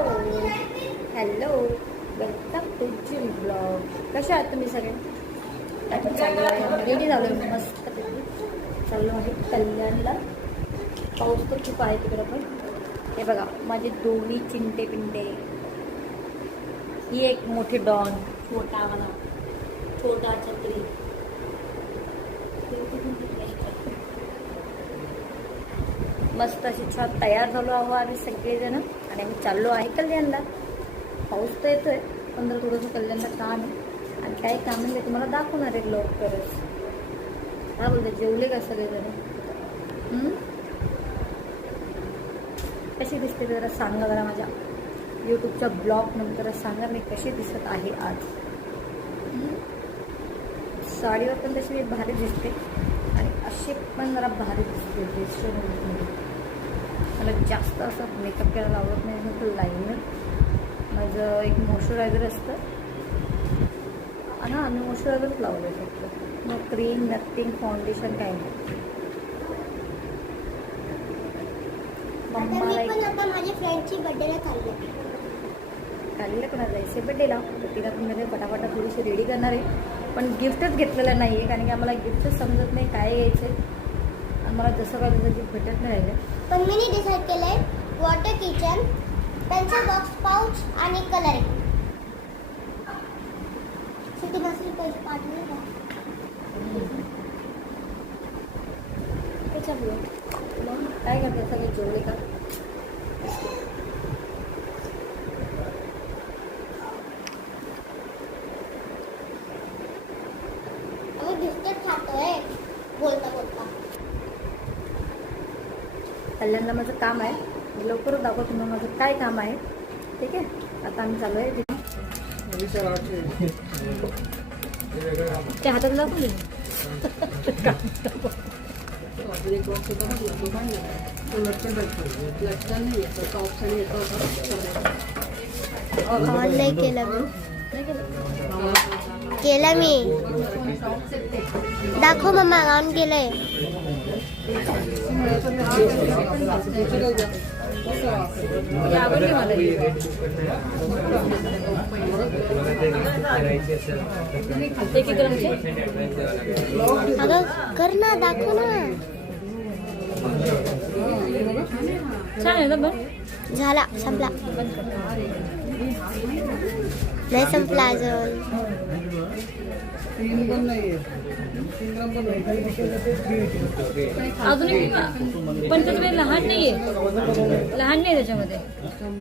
Hello welcome to gym blog. कशा आहात तुम्ही सगळे? चालू आहे रेडी झालो आहे मस्त चालू आहे कल्याणला. पाऊस तर खूप आहे तिकडं पण. हे बघा माझे दोन्ही चिंटे पिंटे. ही एक मोठी डॉन छोटा मला छोटा छत्री. मस्त अशी छान तयार झालो आहो आम्ही सगळेजण आणि आम्ही चाललो आहे कल्याणला. पाऊस तर येतोय पण जर थोडंसं कल्याणला काम आहे आणि काय काम आहे ते तुम्हाला दाखवणार आहे लवकरच. काय बोलते जेवले का सगळेजण? कशी दिसते जरा सांगा. जरा माझ्या यूट्यूबच्या ब्लॉग नंतर सांगा मी कशी दिसत आहे आज. साडीवर पण तशी मी भारी दिसते आणि अशी पण जरा भारी दिसते वेस्टर्न. मला जास्त असं मेकअप करायला आवडत नाही. म्हणजे लायनर माझं एक मॉइश्चरायझर असतं हां मी मॉइश्चरायझरच लावलं आहे फक्त. मग क्रीम नथिंग फाउंडेशन काही नाही. मम्माला माझ्या फ्रेंडची बर्थडेला काढलेलं पण जायचं बड्डेला तर तिला पण म्हणजे पटापटा थोडीशी रेडी करणार आहे. पण गिफ्टच घेतलेलं नाही आहे कारण की आम्हाला गिफ्टच समजत नाही काय घ्यायचं आहे आणि मला जसं काय तसं गिफ्ट भेटत नाही राहिलं. पण मी डिसाईड केलं आहे water kitchen pencil box pouch आणि कलरिंग. सिटी बसली पैसे पाठवले का? काय करते सगळे जेवले का? आम्ही बिस्किट खातोय बोलता बोलता. कल्याणला माझं काम आहे. मी लवकरच दाखवतो तुम्हाला माझं काय काम आहे. ठीक आहे आता आम्ही चालू आहे त्या हातात दाखवली ऑन नाही केलं मी. केलं मी. दाखव मम्मा ऑन केलंय. अगं कर ना दाखव ना. छान आहे ना बघ. झाला संपला नाही संपला अजून. अजून पण त्याच्यामध्ये लहान नाहीये त्याच्यामध्ये.